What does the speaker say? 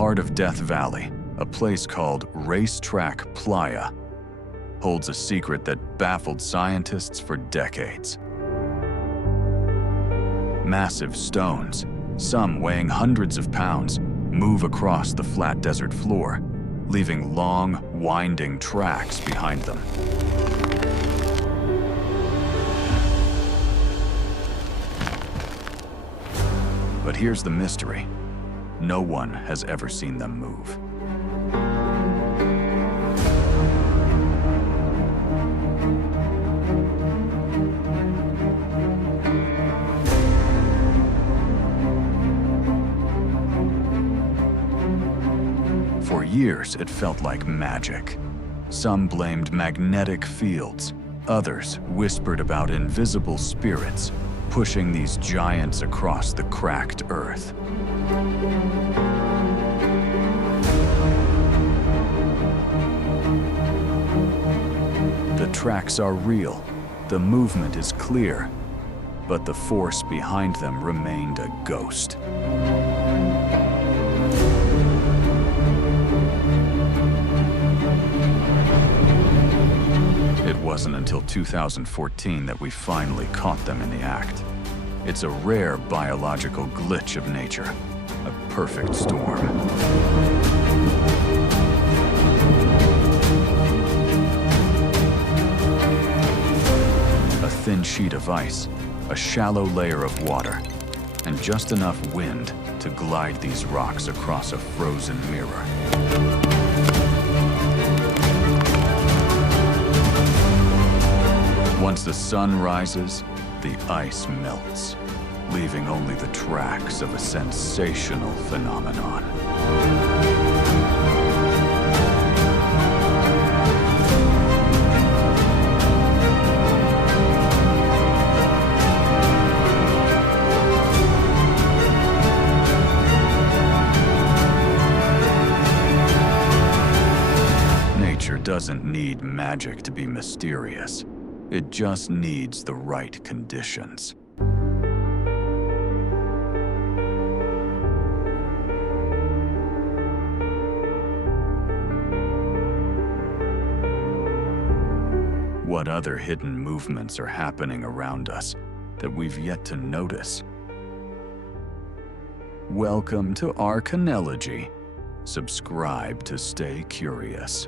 heart of Death Valley, a place called Racetrack Playa holds a secret that baffled scientists for decades. Massive stones, some weighing hundreds of pounds, move across the flat desert floor, leaving long, winding tracks behind them. But here's the mystery. No one has ever seen them move. For years, it felt like magic. Some blamed magnetic fields. Others whispered about invisible spirits pushing these giants across the cracked earth. The tracks are real, the movement is clear, but the force behind them remained a ghost. It wasn't until 2014 that we finally caught them in the act. It's a rare biological glitch of nature, a perfect storm. A thin sheet of ice, a shallow layer of water, and just enough wind to glide these rocks across a frozen mirror. Once the sun rises, the ice melts, leaving only the tracks of a sensational phenomenon. Nature doesn't need magic to be mysterious. It just needs the right conditions. What other hidden movements are happening around us that we've yet to notice? Welcome to Arcanelogy. Subscribe to stay curious.